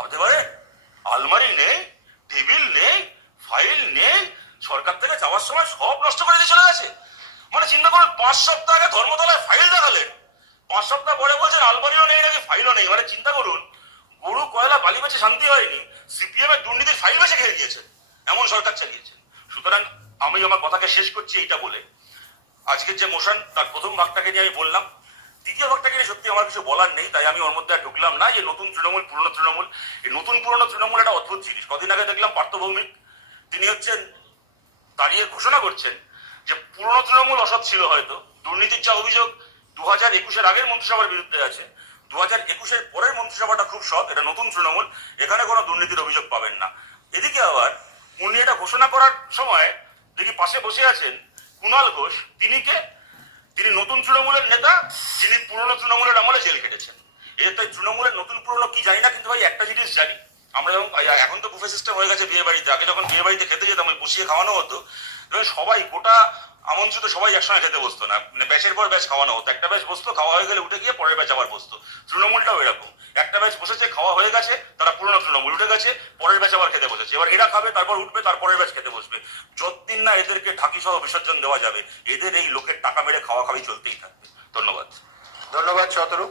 ভাবতে পারে? আলমারি নেই, টেবিল নেই, ফাইল নেই, সরকার থেকে যাওয়ার সময় সব নষ্ট করে দিয়ে চলে গেছে। মানে চিন্তা করুন, পাঁচ সপ্তাহ আগে ধর্মতলায় ফাইল দেখালেন। পাঁচ সপ্তাহ পরে বলছেন আলমারিও নেই নাকি, ফাইলও নেই। মানে চিন্তা করুন, গরু, কয়লা, বালি বেচে শান্তি হয়নি সিপিএম এর দুর্নীতির ফাইল বেচে খেয়ে দিয়েছে, এমন সরকার চালিয়েছে। সুতরাং আমি আমার কথাকে শেষ করছি এইটা বলে। আজকের যে মোশন, তার প্রথম ভাগটাকে নিয়ে আমি বললাম দ্বিতীয় ভাগটাকে নিয়ে সত্যি আমার কিছু বলার নেই, তাই আমি ওর মধ্যে আর ঢুকলাম না। যে নতুন তৃণমূল, পুরনো তৃণমূল, এই নতুন পুরনো তৃণমূল একটা অদ্ভুত জিনিস। কদিন আগে দেখলাম পার্থভৌমিক, তিনি হচ্ছেন, দাঁড়িয়ে ঘোষণা করছেন যে পুরনো তৃণমূল অসৎ ছিল হয়তো। দুর্নীতির যা অভিযোগ দু হাজার একুশের আগের মন্ত্রিসভার বিরুদ্ধে আছে। দু হাজার একুশের পরের মন্ত্রিসভাটা খুব সৎ, এটা নতুন তৃণমূল, এখানে কোনো দুর্নীতির অভিযোগ পাবেন না। এদিকে আবার উনি এটা ঘোষণা করার সময় দেখি পাশে বসে আছেন কুণাল ঘোষ, তিনি কে? তিনি নতুন তৃণমূলের নেতা, যিনি পুরনো তৃণমূলের আমলে জেল কেটেছেন এর তাই তৃণমূলের নতুন পুরনো কি জানি না, কিন্তু ভাই একটা জিনিস জানি। আমরা যখন এখন তো বুফে সিস্টেম হয়ে গেছে বিয়ে বাড়িতে। আগে যখন বিয়ে বাড়িতে খেতে যেতাম বসিয়ে খাওয়ানো হতো। সবাই গোটা আমন্ত্রিত সবাই একসঙ্গে খেতে বসতো না। মানে ব্যাচের পর ব্যাচ খাওয়ানো হতো। একটা ব্যাচ বসতো, খাওয়া হয়ে গেলে উঠে গিয়ে পরের ব্যাচ আবার বসতো। তৃণমূলটাও এরকম। একটা ব্যাচ বসেছে, খাওয়া হয়ে গেছে, তারা পুরনো তৃণমূল উঠে গেছে, পরের ব্যাচ আবার খেতে বসেছে। এবার এরা খাবে, তারপর উঠবে, তারপরের ব্যাচ খেতে বসবে। যতদিন না এদেরকে ঢাকি সহ বিসর্জন দেওয়া যাবে। এদের এই লোকের টাকা মেরে খাওয়া খাওয়াই চলতেই থাকবে। ধন্যবাদ। ধন্যবাদ শতরু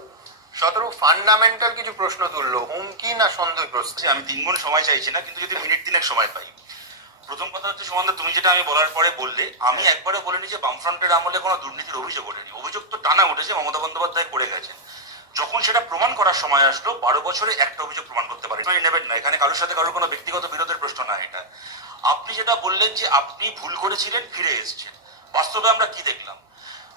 শতরু ফান্ডামেন্টাল কিছু প্রশ্ন তুললো। হুমকি না সন্দেহ প্রশ্ন? আমি তিন গুণ সময় চাইছি না কিন্তু যদি মিনিট তিনেক সময় পাই। প্রথম কথা হচ্ছে সুমন্ত তুমি যেটা আমি বলার পরে বললে আমি একবারে বলিনি যে বামফ্রন্টের আমলে কোনো দুর্নীতির অভিযোগ ওঠেনি। অভিযোগ তো টানা উঠেছে মমতা বন্দ্যোপাধ্যায় করে গেছেন। যখন সেটা প্রমাণ করার সময় আসলো বারো বছরে একটা অভিযোগ প্রমাণ করতে পারে নেবেন না এখানে কারোর সাথে কারোর কোনো ব্যক্তিগত বিরোধের প্রশ্ন না এটা। আপনি যেটা বললেন যে আপনি ভুল করেছিলেন ফিরে এসেছেন। বাস্তবে আমরা কি দেখলাম?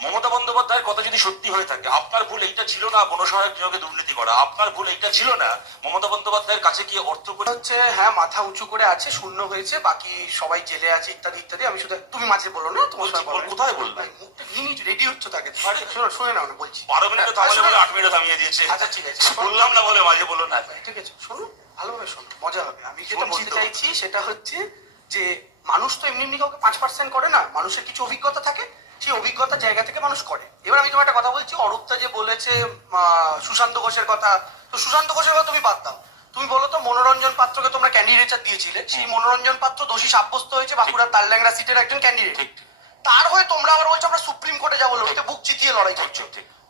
মমতা বন্দ্যোপাধ্যায়ের কথা যদি সত্যি হয়ে থাকে আপনার ভুল এইটা ছিল না বনসহায়ক নিয়োগে দুর্নীতি করা। আপনার ভুল এইটা ছিল না মমতা বন্দ্যোপাধ্যায়ের কাছে গিয়ে অর্থ হচ্ছে হ্যাঁ মাথা উঁচু করে আছে শূন্য হয়েছে বাকি সবাই জেলে আছে ইত্যাদি ইত্যাদি। আমি শুধু তুমি মাঝে বলো না তোমার বলো। বল, কোথায় বলবে? মুখটা রেডি হচ্ছে তাকে শুনে নাও না বলছি। বারো মিনিটে থামালে বলে আট মিনিটে থামিয়ে দিয়েছে। আচ্ছা ঠিক আছে। বললাম না বলে মাঝে বলল না। ঠিক আছে শোনো ভালোভাবে শোনো মজা হবে। আমি যেটা বলতে চাইছি সেটা হচ্ছে যে মানুষ তো এমনি এমনি কাউকে পাঁচ পার্সেন্ট করে না মানুষের কিছু অভিজ্ঞতা থাকে সেই অভিজ্ঞতা জায়গা থেকে মানুষ করে। এবার আমি তোমার একটা কথা বলছি অরূপদা যে বলেছে সুশান্ত ঘোষের কথা তো সুশান্ত ঘোষের কথা তুমি বাদ দাও। তুমি বলো তো মনোরঞ্জন পাত্রকে তোমরা ক্যান্ডিডেটার দিয়েছিলে সেই মনোরঞ্জন পাত্র দোষী সাব্যস্ত হয়েছে বাঁকুড়ার তালল্যাংড়া সিটের একজন ক্যান্ডিডেট। তার হয়ে তোমরা আবার বলছো আমরা সুপ্রিম কোর্টে যাব লোককে বুক চিতিয়ে লড়াই করছ।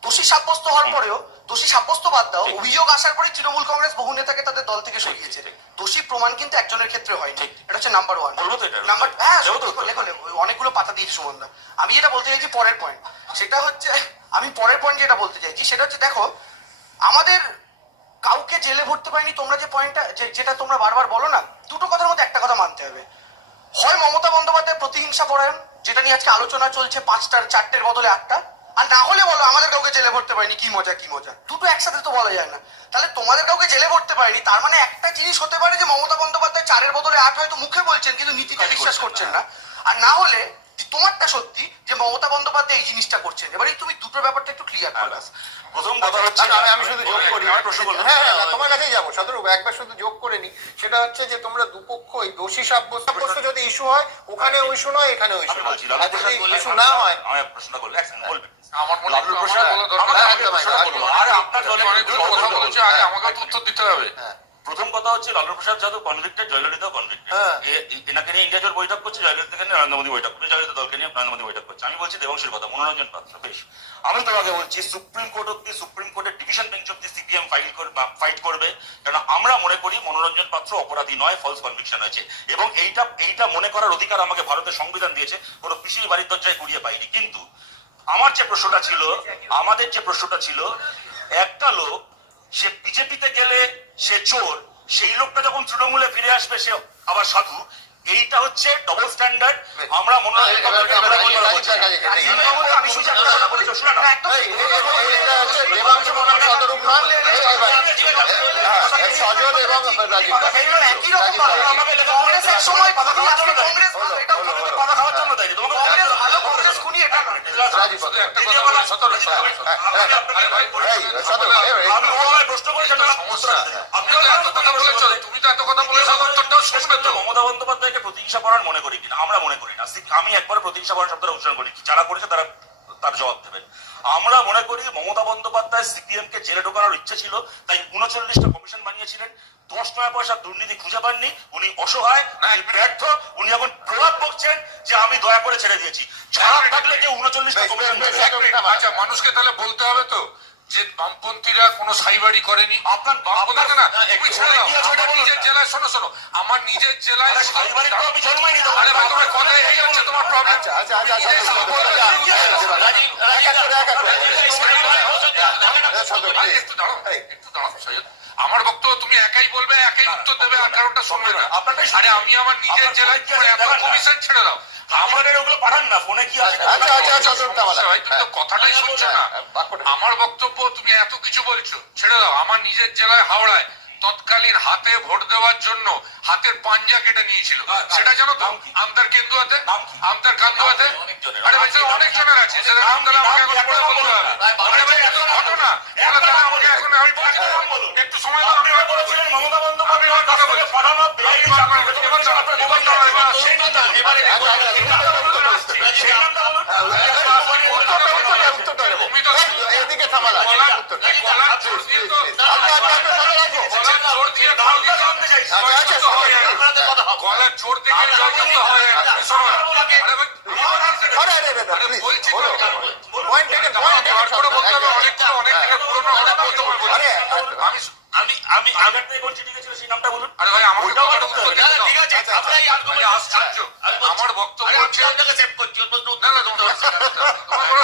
দোষী সাব্যস্ত হওয়ার পরেও দোষী সাব্যস্ত বাদ দাও অভিযোগ আসার পরে তৃণমূল কংগ্রেস বহু নেতাকে তাদের দল থেকে সরিয়েছে দোষী প্রমাণ কিন্তু একজনের ক্ষেত্রে হয়নি। এটা হচ্ছে নাম্বার ওয়ান? নাম্বার হ্যাঁ অনেকগুলো পাতা দিয়েছি সুমনদা। আমি যেটা বলতে চাইছি পরের পয়েন্ট সেটা হচ্ছে আমি পরের পয়েন্ট যেটা বলতে চাইছি সেটা হচ্ছে দেখো আমাদের কাউকে জেলে ভরতে পারিনি তোমরা যে পয়েন্টটা যেটা তোমরা বারবার বলো না দুটো কথার মধ্যে একটা কথা মানতে হবে। হয় মমতা বন্দ্যোপাধ্যায় প্রতিহিংসা পরায়ণ যেটা নিয়ে আজকে আলোচনা চলছে পাঁচটার চারটের বদলে আটটা আর না হলে বলো আমাদের কাউকে জেলে ভরতে পারিনি কি মজা কি মজা। দুটো একসাথে তো বলা যায় না। তাহলে তোমাদের কাউকে জেলে ভরতে পারিনি তার মানে একটা জিনিস হতে পারে যে মমতা বন্দ্যোপাধ্যায় চারের বদলে আট হয়তো মুখে বলছেন কিন্তু নীতিতে বিশ্বাস করছেন করছেন না। আর না হলে তোমারটা সত্যি যে মমতা বন্দ্যোপাধ্যায় এই জিনিসটা করছেন। এবারে তুমি দুটো ব্যাপারটা একটু ক্লিয়ার করো প্রথম কথা হচ্ছে আমি আমি শুধু যোগ করি। আমি প্রশ্ন করলাম হ্যাঁ হ্যাঁ তোমার কাছেই যাব শতরূপ। একবার শুধু যোগ করে নি। সেটা হচ্ছে যে তোমরা দুপক্ষই দোষী সাব্যস্ত যদি ইস্যু হয় ওখানে ইস্যু নয় এখানে ইস্যু নয়। যদি ইস্যু না হয় আমি প্রশ্ন সেকেন্ড বলবেন? আমার মনে হয় আপনার কথা বলেছে আগে আমাকে উত্তর দিতে হবে। প্রথম কথা হচ্ছে লালু প্রসাদ যাদব কনভিক্টেড জয়ললিতাও কনভিক্টেড। হ্যাঁ। এনাকে নিয়ে ইন্ডিয়া জোট বৈঠক করছে জয়ললিতাকে নিয়ে নরেন্দ্র মোদী বৈঠক করছে জয়ললিতা দলকে নিয়ে নরেন্দ্র মোদী বৈঠক করছে। আমি বলছি দেবংশীর কথা মনোরঞ্জন পাত্র বেশ। আমি তোমাকে বলছি সুপ্রিম কোর্ট অব্দি সুপ্রিম কোর্টের ডিভিশন বেঞ্চ অব্দি সিপিএম ফাইল ফাইট করবে। কারণ আমরা মনে করি মনোরঞ্জন পাত্র অপরাধী নয় ফলস কনভিকশন হয়েছে। এবং এইটা এইটা মনে করার অধিকার আমাকে ভারতের সংবিধান দিয়েছে। কোনো পিসির বাড়ির দরজায় কুড়িয়ে পাইনি। কিন্তু আমার যে প্রশ্নটা ছিল আমাদের যে প্রশ্নটা ছিল একটা লোক সে বিজেপিতে গেলে সে চোর সেই লোকটা যখন তৃণমূলে ফিরে আসবে সে আবার সাধু এইটা হচ্ছে ডবল স্ট্যান্ডার্ড আমরা মনে হয় এবার আমরা রাজীব স্যার কাছে সতেরো আমি শতরূপ, এই, এই, আমি ও আমায় প্রশ্ন করেছেন না সমস্যা আপনি এত কথা বলেছ তুমি তো এত কথা বলেছ উত্তরটাও শুনবে তো। মমতা বন্দ্যোপাধ্যায়কে প্রতিহিংসা করার মনে করি কিনা? আমরা মনে করি না। আমি একবার প্রতিহিংসা করার শব্দটা উচ্চারণ করি যারা করেছে তারা তার জবাব দেবেন। আমরা মনে করি মমতা বন্দ্যোপাধ্যায় সিপিএম কে জেলে ঢোকানোর ইচ্ছে ছিল তাই উনচল্লিশটা কমিশন বানিয়েছিলেন। দশ নয় পয়সা দুর্নীতি খুঁজে পাননি। উনি অসহায় ব্যর্থ উনি এখন দয়া করে ছেড়ে দিয়েছি থাকলে যে উনচল্লিশটা আচ্ছা মানুষকে তাহলে বলতে হবে তো যে বামপন্থীরা কোনো সাইবাড়ি করেনি আপনার না তুমি ছেড়ে দাও আমার নিজের জেলায় শোনো শোনো আমার নিজের জেলায় আরে তো আমি জন্মাইনি তো। আরে ভাই তোমার কথাই এই হচ্ছে তোমার প্রবলেম আচ্ছা আচ্ছা আচ্ছা আচ্ছা, আচ্ছা, এক এক করে, এক এক করে। হ্যাঁ, সদর, please। একটু দাঁড়াও একটু দাঁড়াও সৈয়দ আমার বক্তব্য তুমি একাই বলবে একাই উত্তর দেবে আর কারোটা শুনবে না আরে আমি আমার নিজের জেলায় এত কমিশন ছেড়ে দাও আমাদের ওগুলো পাঠান না ফোনে কি আছে আচ্ছা আচ্ছা আচ্ছা ভাই তুমি তো কথাটাই শুনছো না। হ্যাঁ, আমার বক্তব্য তুমি এত কিছু বলছো। ছেড়ে দাও আমার নিজের জেলায় হাওড়ায়। তৎকালীন হাতে ভোট দেওয়ার জন্য হাতের পাঞ্জা কেটে নিয়েছিল। হ্যাঁ, সেটা জানো তো? আমদার কেন্দুয়াতে? আমদার কান্দুয়াতে? আরে ভাই অনেক জনের আছে। নাম নাম তাহলে আমাকে এখন করে বলতে হবে। আরে ভাই এত ঘটনা একটা তাহলে আমাকে এখন আমি বলছি একটা নাম বলুন। একটু সময় দাও। আমি বলেছিলেন মমতা পাঠানো বেআইনি চাকরি এবার এবার সেই সেই নামটা। উত্তরটা, উত্তরটা, এই, থামালা উত্তরটা। দিয়ে দিয়ে জানতে চাইছি। আচ্ছা আচ্ছা হয় জয়যুক্ত হয়। আরে আমি আমি আমি আগের কোন চিঠি গেছিল সেই নামটা বলুন আরে ভাই আমাকে কথাটা উত্তর হবে। দিতে দাও। আচ্ছা, আচ্ছা। আশ্চর্য। আমার বক্তব্য হচ্ছে তোমার কোনো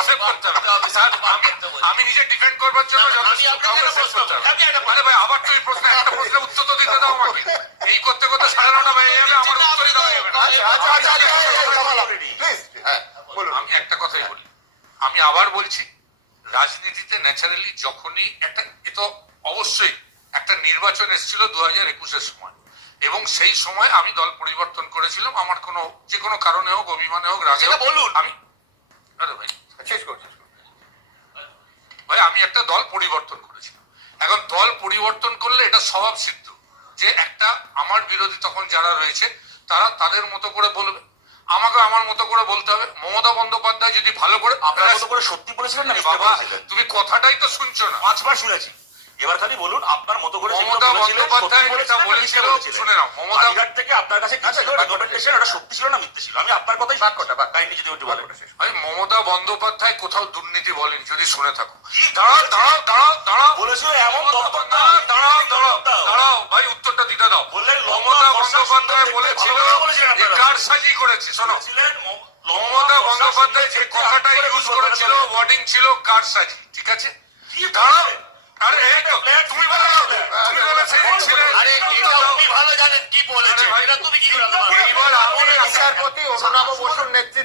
save করতে হবে আমি- নিজে ডিফেন্ড করবার জন্য। আরে ভাই আবার তুমি প্রশ্ন একটা প্রশ্নের উত্তর তো দিতে দাও আমাকে এই করতে করতে সাড়ে নটা বেজে যাবে আমার উত্তরই দেওয়া যাবে না আচ্ছা আচ্ছা আচ্ছা আচ্ছা হ্যাঁ আমি একটা কথাই বলি আমি আবার বলছি রাজনীতিতে ন্যাচারালি যখনই একটা এ তো অবশ্যই একটা নির্বাচন এসেছিল দু হাজার একুশের সময় এবং সেই সময় আমি দল পরিবর্তন করেছিলাম আমার কোনো যে কোনো কারণে হোক অভিমানে হোক রাগে বলুন আমি আরে ভাই শেষ করছি। ভাই আমি একটা দল পরিবর্তন করেছিলাম। এখন দল পরিবর্তন করলে এটা স্বভাব সিদ্ধ। যে একটা আমার বিরোধী তখন যারা রয়েছে তারা তাদের মতো করে বলবে। আমাকে আমার মতো করে বলতে হবে। মমতা বন্দ্যোপাধ্যায় যদি ভালো করে আপনার মতো করে সত্যি বলেছিলেন না বাবা তুমি কথাটাই তো শুনছো না। পাঁচবার শুনেছি। এবার খালি বলুন আপনার মতো করে আলিঘাট থেকে আপনার কাছে কি আচ্ছা, রেকমেন্ডেশন সত্যি ছিল না মিথ্যে ছিল? আমি আপনার কথাই বাক্যটা, বাক্য। কাইন্ডলি যদি একটু বলেন। ভাই মমতা বন্দ্যোপাধ্যায় কোথাও দুর্নীতি বলেন যদি শুনে থাকো। দাঁড়াও দাঁড়াও দাঁড়াও দাঁড়াও। বলেছিল এমন দাঁড়াও দাঁড়াও দাঁড়াও ভাই উত্তরটা দিতে দাও। বললেন, মমতা বন্দ্যোপাধ্যায় বলেছিল কার সাজি করেছে শোনো। মমতা বন্দ্যোপাধ্যায় যে কথাটা ইউজ করেছিল ওয়ার্ডিং ছিল কার সাজি ঠিক আছে? দাঁড়াও? আরে এই তো তুমি বলে তুমি বলে? ছিলেন আরে এইবার আমি বিচারপতি অরুণাভ বসুর নেতৃত্বে